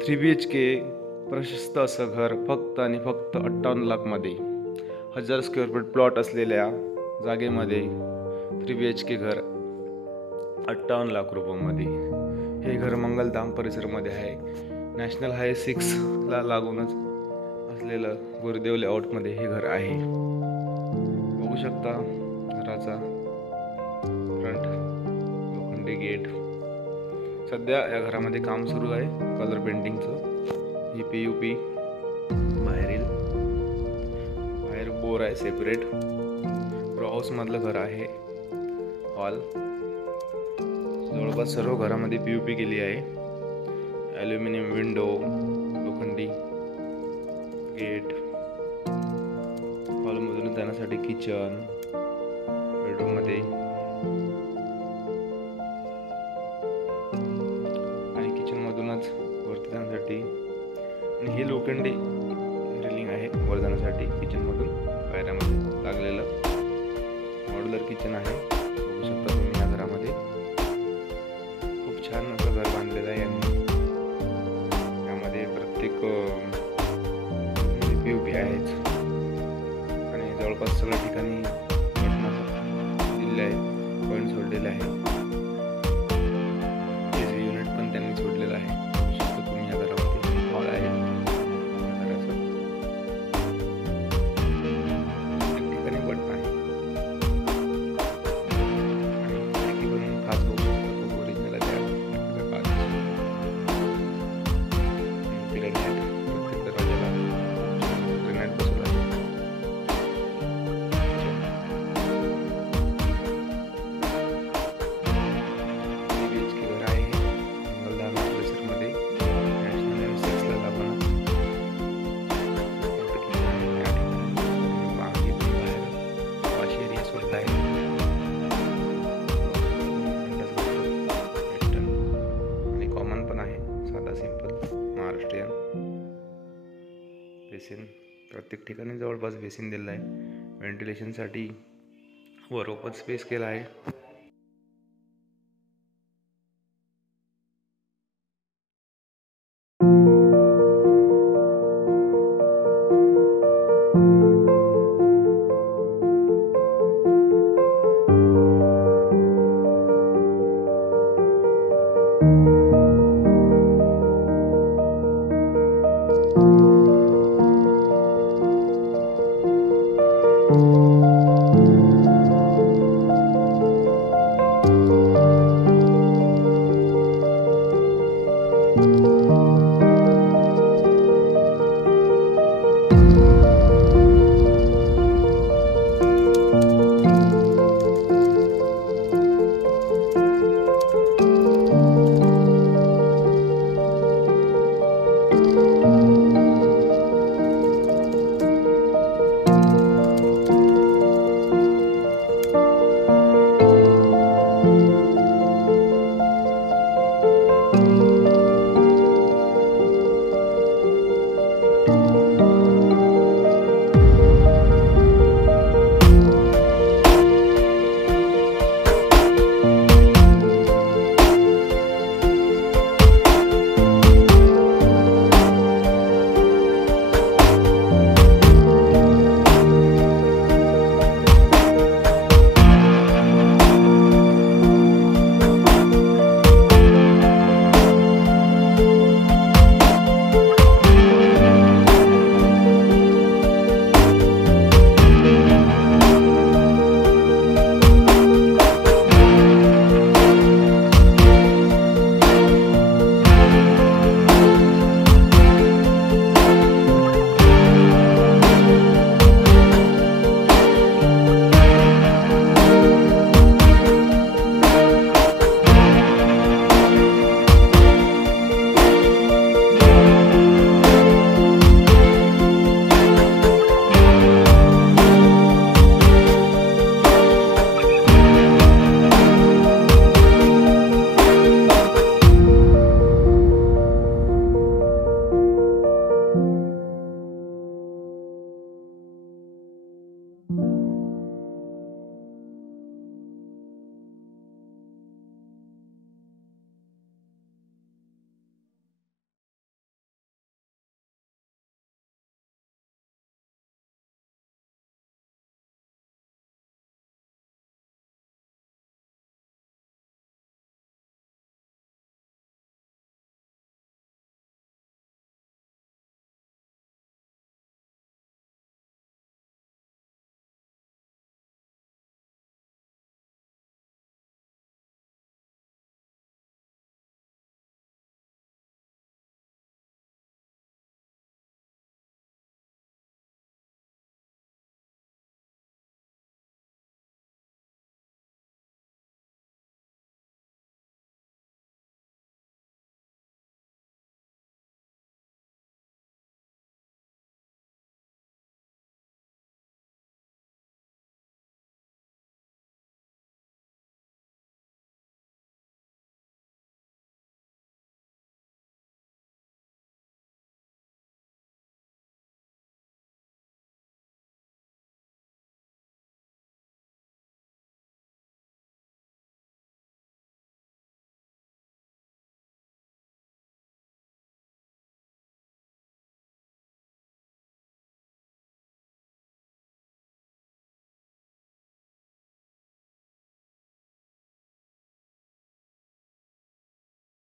3 BHK प्रशस्त असं घर फक्त आणि फक्त 58 लाखमध्ये 1000 स्क्वेअर फूट प्लॉट असलेल्या जागेमध्ये 3 BHK घर 58 लाख रुपयांमध्ये. हे घर मंगलधाम परिसरामध्ये आहे. नॅशनल हायवे 6ला लागूनच असलेलं गुरुदेव लेआउटमध्ये हे घर आहे. बघू शकता घराचा फ्रंट, लोखंडी गेट. सध्या या घरामध्ये काम सुरू आहे कलर पेंटिंगचं. ही PUP बाहेर बोर आहे सेपरेट. रो हाऊस मधलं घर आहे. हॉल जवळपास सर्व घरामध्ये PUP केली आहे. ॲल्युमिनियम विंडो, लोखंडी गेट. हॉलमधून जाण्यासाठी किचन, बेडरूममध्ये आणि किचनमधूनच वरती जाण्यासाठी. आणि हे लोखंडी रेलिंग आहे वर जाण्यासाठी. किचनमधून पायऱ्यामध्ये लागलेलं मॉड्युलर किचन आहे. बघू शकता तुम्ही या घरामध्ये. खूप छान असं घर बांधलेलं आहे यांनी. यामध्ये प्रत्येक PUP आहेच आणि जवळपास सगळ्या ठिकाणी दिलेले आहे, पॉईंट सोडलेले आहे. युनिट पण त्यांनी सोडलेलं आहे. बघू शकता तुम्ही या घरामध्ये. हॉल आहे घराचं. एक ठिकाणी बटन आहे आणि बनवून खास बघू शकता. खूप ओरिजिनल आहे त्या काच. ग्रेनाइट प्रत्येक दरवाजाला ग्रेनाइट बसवलं आहे. घर आहे मंगलधाम परिसरमध्ये. नॅशनल हायवे 6ला लागून मागे बाहेर वाशी एरिया सोडला आहे. आणि कॉमन पण आहे, साधा सिंपल महाराष्ट्रीयन. बेसिन प्रत्येक ठिकाणी जवळपास बेसिन दिलेला आहे. व्हेंटिलेशनसाठी वर ओपन स्पेस केला आहे.